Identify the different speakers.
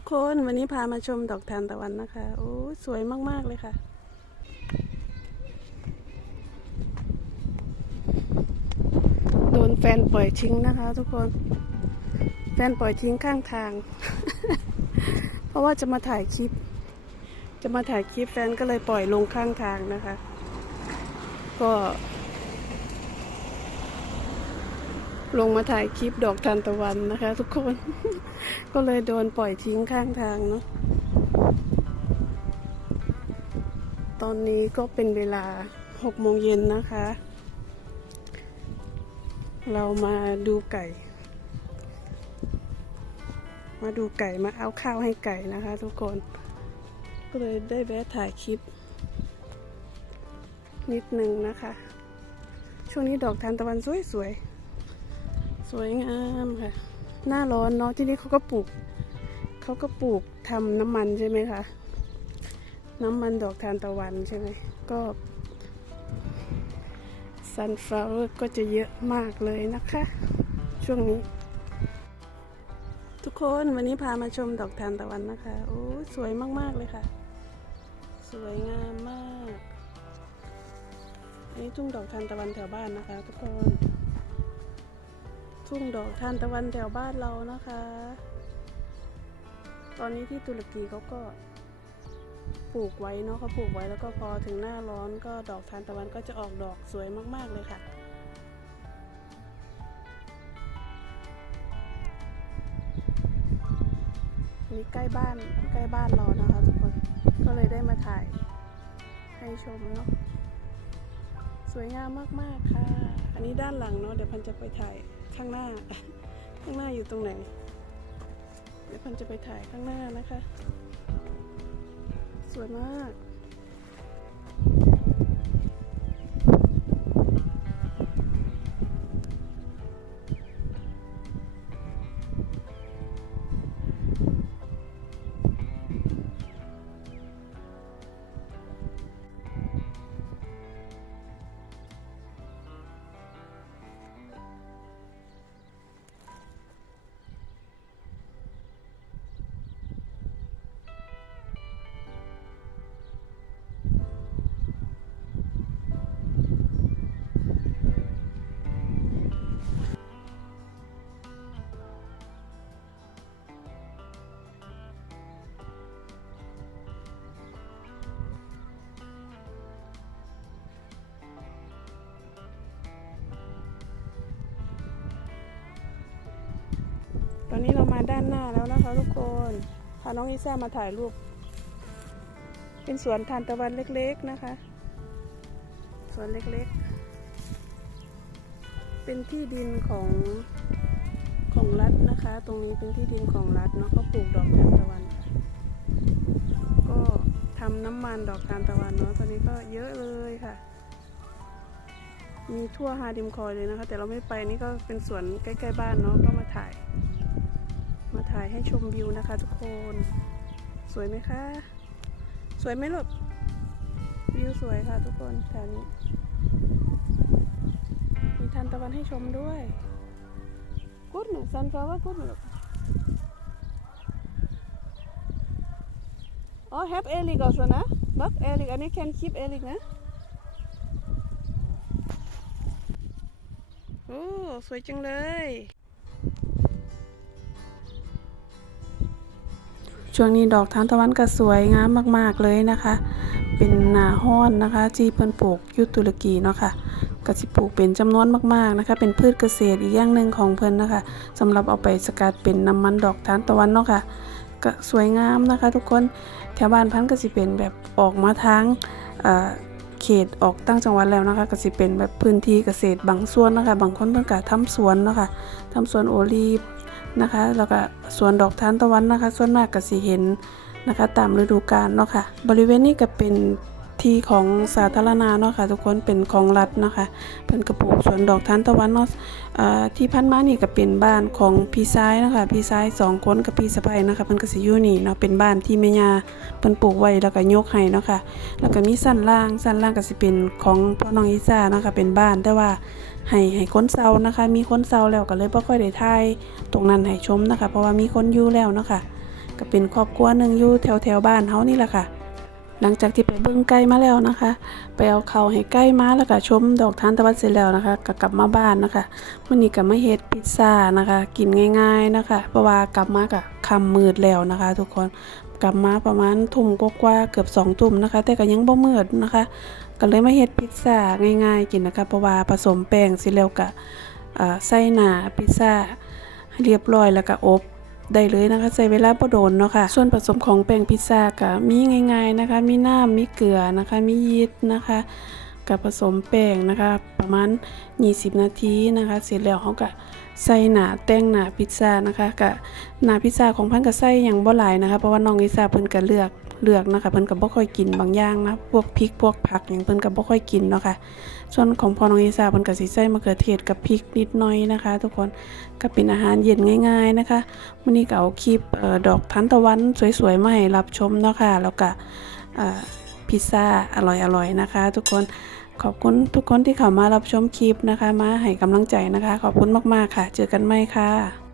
Speaker 1: ทุกคนวันนี้พามาชมดอกทานตะวันนะคะ โอ้สวยมาก ๆ เลยค่ะ โดนแฟนปล่อยทิ้งนะคะ ทุกคน แฟนปล่อยทิ้งข้างทาง เพราะว่าจะมาถ่ายคลิป จะมาถ่ายคลิปแฟนก็เลยปล่อยลงข้างทางนะคะ ก็ ลงมาถ่ายคลิปดอกทานตะวันนะคะ ทุกคน ก็เลยโดนปล่อยทิ้งข้างทางเนาะตอนนี้ก็เป็นเวลาหกโมงเย็นนะคะ เรามาดูไก่ มาดูไก่มาเอาข้าวให้ไก่นะคะ ทุกคน ก็เลยได้แวะถ่ายคลิป นิดนึงนะคะ ช่วงนี้ดอกทานตะวันสวยๆ สวยงามค่ะ หน้าร้อนเนาะที่นี่เขาก็ปลูกเขาก็ปลูกทำน้ำมันใช่ไหมคะน้ำมันดอกทานตะวันใช่ไหมก็ sunflower ก็จะเยอะมากเลยนะคะ ช่วงนี้ ทุกคนวันนี้พามาชมดอกทานตะวันนะคะ โอ้สวยมาก ๆ เลยค่ะ สวยงามมาก อันนี้ทุ่งดอกทานตะวันแถวบ้านนะคะ ทุกคน ทุ่งดอกทานตะวันแถวบ้านเรานะคะ ตอนนี้ที่ตุรกีเขาก็ปลูกไว้เนาะเขาปลูกไว้แล้วก็พอถึงหน้าร้อนก็ดอกทานตะวันก็จะออกดอกสวยมาก ๆ เลยค่ะนี่ใกล้บ้านใกล้บ้านเรานะคะทุกคนก็เลยได้มาถ่ายให้ชมเนาะสวยงามมาก ๆ ค่ะ อันนี้ด้านหลังเนาะเดี๋ยวพันจะไปถ่าย ข้างหน้า ข้างหน้าอยู่ตรงไหน เดี๋ยวพันจะไปถ่ายข้างหน้านะคะ สวยมาก ตอนนี้เรามาด้านหน้าแล้วนะคะทุกคนพาน้องอีซ่ามาถ่ายรูป เป็นสวนทานตะวันเล็กๆนะคะ สวนเล็กๆ เป็นที่ดินของของรัฐนะคะ ตรงนี้เป็นที่ดินของรัฐเนาะก็ปลูกดอกทานตะวัน ก็ทำน้ำมันดอกทานตะวันเนาะ ตอนนี้ก็เยอะเลยค่ะมีทั่วฮาดิมคอยเลยนะคะ แต่เราไม่ไปนี่ก็เป็นสวนใกล้ ๆ บ้านเนาะก็มาถ่าย ถ่ายให้ชมวิวนะคะ ทุกคน สวยไหมคะ สวยไหมลูกวิวสวยค่ะ ทุกคนแถวนี้ มีทานตะวันให้ชมด้วยกุดหนึ่งซันฟลาว์กุดหนึ่งอ๋อ have เอลิก also นะบักเอลิกอันนี้ can keep เอลิกนะโอ้สวยจังเลย ช่วงนี้ดอกทานตะวันก็สวยงามมาก ๆเลยนะคะ เป็นหนาห้อนนะคะที่เพิ่นปลูกยุตุรกีเนาะค่ะก็สิปลูกเป็นจำนวนมากๆนะคะ เป็นพืชเกษตรอีกอย่างหนึ่งของเพิ่นนะคะสำหรับเอาไปสกัดเป็นน้ำมันดอกทานตะวันเนาะค่ะก็สวยงามนะคะ ทุกคนแถวบ้านพันก็สิเป็นแบบออกมาทางเอ่อเขตออกตั้งจังหวัดแล้วนะคะ ก็สิเป็นแบบพื้นที่เกษตรบางส่วนนะคะ บางคนเพิ่นก็ทำสวนเนาะค่ะทำสวนโอลีฟ นะคะ แล้วก็สวนดอกทานตะวันนะคะ ส่วนมากก็สิเห็นนะคะ ตามฤดูกาลเนาะค่ะ บริเวณนี้ก็เป็น ที่ของสาธารณะเนาะค่ะทุกคนเป็นของรัฐเนาะค่ะเพิ่นก็ปลูกสวนดอกทานตะวันเนาะที่พันมานี่ก็เป็นบ้านของพี่ชายเนาะคะพี่ชายสองคนกับพี่สะใภ้นะคะเพิ่นก็สิอยู่นี่เนาะเป็นบ้านที่แม่ย่าเพิ่นปลูกไว้แล้วก็ยกให้เนาะค่ะแล้วก็มีสั้นล่างสั้นล่างก็สิเป็นของพ่อน้องอีซ่าเนาะค่ะเป็นบ้านแต่ว่าให้ให้คนเซานะคะ มีคนเซาแล้วก็เลยบ่ค่อยได้ถ่ายตรงนั้นให้ชมนะคะ เพราะว่ามีคนอยู่แล้วเนาะค่ะก็เป็นครอบครัวหนึ่งอยู่แถวแถวบ้านเฮานี่แหละค่ะ หลังจากที่ไปเบิ่งไก่มาแล้วนะคะ ไปเอาเขาให้ไก่มาแล้วก็ชมดอกทานตะวันเสร็จแล้วนะคะก็กลับมาบ้านนะคะมื้อนี้ก็มาเฮ็ดพิซซ่านะคะ กินง่ายๆนะคะเพราะว่ากลับมาก็ค่ำมืดแล้วนะคะ ทุกคนกลับมาประมาณทุ่มกว่าเกือบ2ทุ่มนะคะ แต่ก็ยังบ่มืดนะคะก็เลยมาเฮ็ดพิซซ่าง่ายๆ กินนะคะเพราะว่าผสมแป้งเสร็จแล้วก็ใส่หนาพิซซ่าเรียบร้อยแล้วก็อบ ได้เลยนะคะใส่เวลาบ่โดนเนาะค่ะ ส่วนผสมของแป้งพิซซ่าก็มีง่ายๆนะคะ มีน้ำมีเกลือนะคะ มียีสต์นะคะกับผสมแป้งนะคะ ประมาณ 20 นาทีนะคะ เสร็จแล้วเขาก็ใส่หนาแต้งหนาพิซซ่านะคะกับหนาพิซซ่าของพันกับไส่อย่างบ่หลายนะคะ เพราะว่าน้องลิซ่าเพิ่นก็เลือก เลือกนะคะเพิ่นก็บ่ค่อยกินบางอย่างนะพวกพริกพวกผักอย่างเพิ่นก็บ่ค่อยกินเนาะค่ะส่วนของพ่อน้องลิซ่าเพิ่นก็สิใส่มะเขือเทศกับพริกนิดหน่อยนะคะ ทุกคนก็เป็นอาหารเย็นง่าย ๆนะคะวันนี้ก็เอาคลิปออดอกทานตะวันสวยๆมาให้รับชมเนาะค่ะแล้วก็พิซซ่าอร่อยๆนะคะ ทุกคนขอบคุณทุกคนที่เข้ามารับชมคลิปนะคะ มาให้กำลังใจนะคะ ขอบคุณมากๆค่ะ เจอกันใหม่ค่ะ